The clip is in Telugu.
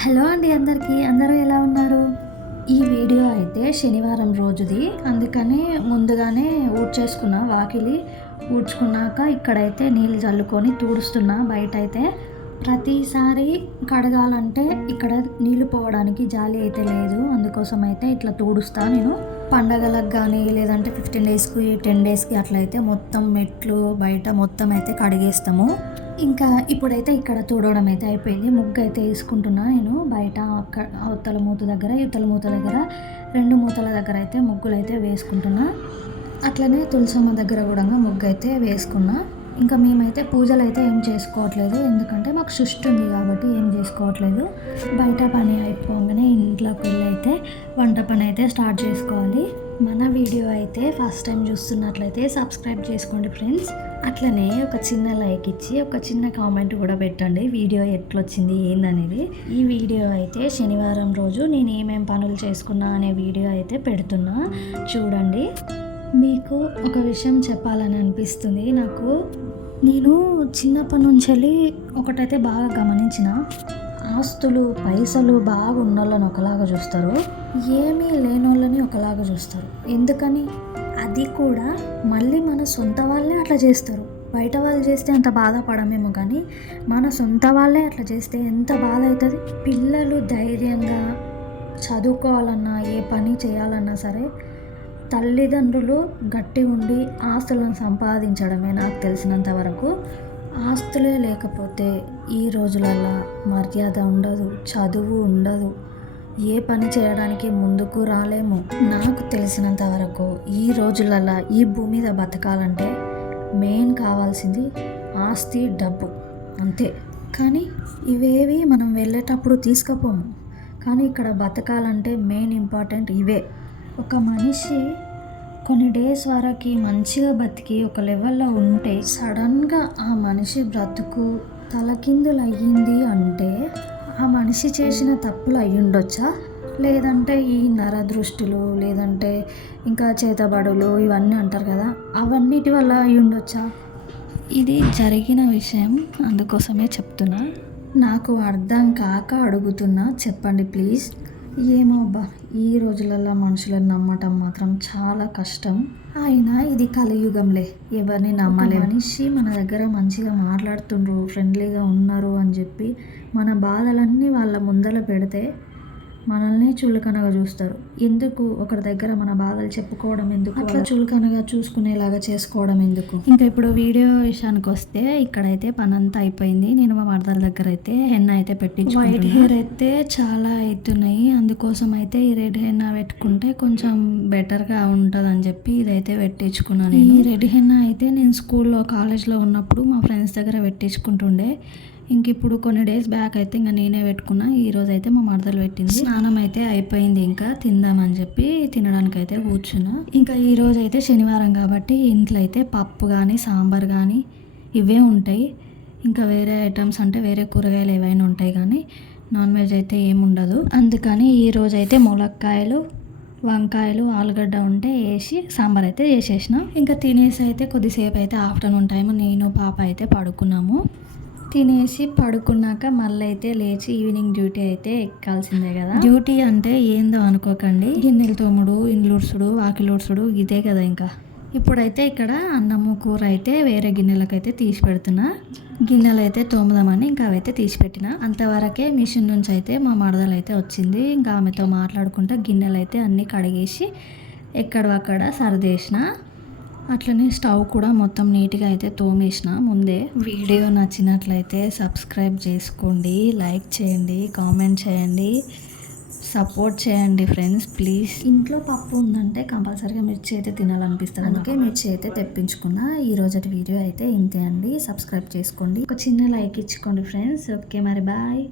హలో అండి అందరూ ఎలా ఉన్నారు? ఈ వీడియో అయితే శనివారం రోజుది. అందుకని ముందుగానే ఊడ్చేసుకున్నా, వాకిలి ఊడ్చుకున్నాక ఇక్కడైతే నీళ్ళు జల్లుకొని తుడుస్తున్నా. బయటైతే ప్రతిసారి కడగాలంటే ఇక్కడ నీళ్ళు పోవడానికి జాలి అయితే లేదు. అందుకోసం అయితే ఇట్లా తుడుస్తా నేను. పండగలకు కానీ లేదంటే 15 డేస్కి 10 డేస్కి అట్లయితే మొత్తం మెట్లు బయట మొత్తం అయితే కడిగేస్తాము. ఇంకా ఇప్పుడైతే ఇక్కడ తుడవడం అయితే అయిపోయింది. ముగ్గు అయితే వేసుకుంటున్నా నేను. బయట అవతల మూత దగ్గర ఇవతల మూత దగ్గర 2 మూతల దగ్గర అయితే ముగ్గులు అయితే వేసుకుంటున్నా. అట్లనే తులసమ్మ దగ్గర కూడా ముగ్గు అయితే వేసుకున్నా. ఇంకా మేమైతే పూజలు అయితే ఏం చేసుకోవట్లేదు, ఎందుకంటే మాకు సృష్టి ఉంది కాబట్టి ఏం చేసుకోవట్లేదు. బయట పని అయిపోగానే ఇంట్లోకి వెళ్ళి అయితే వంట పని అయితే స్టార్ట్ చేసుకోవాలి. మన వీడియో అయితే ఫస్ట్ టైం చూస్తున్నట్లయితే సబ్స్క్రైబ్ చేసుకోండి ఫ్రెండ్స్. అట్లనే ఒక చిన్న లైక్ ఇచ్చి ఒక చిన్న కామెంట్ కూడా పెట్టండి, వీడియో ఎట్లొచ్చింది ఏందనేది. ఈ వీడియో అయితే శనివారం రోజు నేను ఏమేం పనులు చేసుకున్నా అనే వీడియో అయితే పెడుతున్నా, చూడండి. మీకు ఒక విషయం చెప్పాలని అనిపిస్తుంది నాకు. నేను చిన్నప్పటి నుంచి ఒకటైతే బాగా గమనించిన, ఆస్తులు పైసలు బాగా ఉన్నోళ్ళని ఒకలాగా చూస్తారు, ఏమీ లేనోళ్ళని ఒకలాగా చూస్తారు. ఎందుకని? అది కూడా మళ్ళీ మన సొంత వాళ్ళే అట్లా చేస్తారు. బయట వాళ్ళు చేస్తే అంత బాధపడమేమో, కానీ మన సొంత వాళ్ళే అట్లా చేస్తే ఎంత బాధ అవుతుంది. పిల్లలు ధైర్యంగా చదువుకోవాలన్నా ఏ పని చేయాలన్నా సరే తల్లిదండ్రులు గట్టి ఉండి ఆస్తులను సంపాదించడమే నాకు తెలిసినంత వరకు. ఆస్తులే లేకపోతే ఈ రోజులలో మర్యాద ఉండదు, చదువు ఉండదు, ఏ పని చేయడానికి ముందుకు రాలేము. నాకు తెలిసినంత వరకు ఈ రోజులలో ఈ భూమి మీద బతకాలంటే మెయిన్ కావాల్సింది ఆస్తి, డబ్బు, అంతే. కానీ ఇవేవి మనం వెళ్ళేటప్పుడు తీసుకుపోము, కానీ ఇక్కడ బతకాలంటే మెయిన్ ఇంపార్టెంట్ ఇవే. ఒక మనిషి కొన్ని డేస్ వరకు మంచిగా బతికి ఒక లెవెల్లో ఉంటే సడన్గా ఆ మనిషి బ్రతుకు తలకిందులు అయ్యింది అంటే ఆ మనిషి చేసిన తప్పులు అయ్యుండొచ్చా, లేదంటే ఈ నరదృష్టిలు, లేదంటే ఇంకా చేతబడులు ఇవన్నీ అంటారు కదా, అవన్నిటి వల్ల అయ్యుండొచ్చా? ఇది జరిగిన విషయం, అందుకోసమే చెప్తున్నా. నాకు అర్థం కాక అడుగుతున్నా, చెప్పండి ప్లీజ్. ఏమో అబ్బా, ఈ రోజులలో మనుషులను నమ్మటం మాత్రం చాలా కష్టం. అయినా ఇది కలియుగంలే, ఎవరిని నమ్మలే. మనిషి మన దగ్గర మంచిగా మాట్లాడుతుండ్రు, ఫ్రెండ్లీగా ఉన్నారు అని చెప్పి మన బాధలన్నీ వాళ్ళ ముందర పెడితే మనల్ని చులకనగా చూస్తారు. ఎందుకు ఒకరి దగ్గర మన బాధలు చెప్పుకోవడం ఎందుకు, అట్లా చులకనగా చూసుకునేలాగా చేసుకోవడం ఎందుకు? ఇంకా ఇప్పుడు వీడియో విషయానికి వస్తే ఇక్కడైతే పని అంతా అయిపోయింది. నేను మా మరదల దగ్గర అయితే హెన్న అయితే పెట్టించుకుంటున్నా. వైట్ హెయిర్ అయితే చాలా అవుతున్నాయి, అందుకోసం అయితే ఈ రెడ్ హెన్న పెట్టుకుంటే కొంచెం బెటర్గా ఉంటుంది అని చెప్పి ఇదైతే పెట్టించుకున్నాను. ఈ రెడ్ హెన్న అయితే నేను స్కూల్లో కాలేజ్లో ఉన్నప్పుడు మా ఫ్రెండ్స్ దగ్గర పెట్టించుకుంటుండే. ఇంక ఇప్పుడు కొన్ని డేస్ బ్యాక్ అయితే ఇంకా నేనే పెట్టుకున్నా. ఈరోజు అయితే మా మరదలు పెట్టింది. స్నానం అయితే అయిపోయింది, ఇంకా తిందామని చెప్పి తినడానికి అయితే కూర్చున్నా. ఇంకా ఈరోజు అయితే శనివారం కాబట్టి ఇంట్లో అయితే పప్పు కానీ సాంబార్ కానీ ఇవే ఉంటాయి. ఇంకా వేరే ఐటమ్స్ అంటే వేరే కూరగాయలు ఏవైనా ఉంటాయి, కానీ నాన్ వెజ్ అయితే ఏముండదు. అందుకని ఈరోజు అయితే ములక్కాయలు, వంకాయలు, ఆలుగడ్డ ఉంటే వేసి సాంబార్ అయితే చేసేసిన. ఇంకా తినేసి అయితే కొద్దిసేపు అయితే ఆఫ్టర్నూన్ టైం నేను పాప అయితే పడుకున్నాము. తినేసి పడుకున్నాక మళ్ళీ అయితే లేచి ఈవినింగ్ డ్యూటీ అయితే ఎక్కాల్సిందే కదా. డ్యూటీ అంటే ఏందో అనుకోకండి, గిన్నెలు తోముడు, ఇండ్లు ఉడుసుడు, వాకిలు ఉడుసుడు ఇదే కదా. ఇంకా ఇప్పుడైతే ఇక్కడ అన్నము కూర అయితే వేరే గిన్నెలకైతే తీసి పెడుతున్నా. గిన్నెలు అయితే తోముదామని ఇంకా అవైతే తీసి పెట్టిన. అంతవరకే మిషన్ నుంచి అయితే మా మరదలు అయితే వచ్చింది. ఇంకా ఆమెతో మాట్లాడుకుంటా గిన్నెలు అయితే అన్నీ కడిగేసి ఎక్కడవక్కడ సర్దేసిన. అట్లనే స్టవ్ కూడా మొత్తం నీట్గా అయితే తోమేసిన ముందే. వీడియో నచ్చినట్లయితే సబ్స్క్రైబ్ చేసుకోండి, లైక్ చేయండి, కామెంట్ చేయండి, సపోర్ట్ చేయండి ఫ్రెండ్స్ ప్లీజ్. ఇంట్లో పప్పు ఉందంటే కంపల్సరీగా మిర్చి అయితే తినాలనిపిస్తుంది, అందుకే మిర్చి అయితే తెప్పించుకున్నా. ఈ రోజటి వీడియో అయితే ఇంతే అండి. సబ్స్క్రైబ్ చేసుకోండి, ఒక చిన్న లైక్ ఇచ్చుకోండి ఫ్రెండ్స్. ఓకే మరి బాయ్.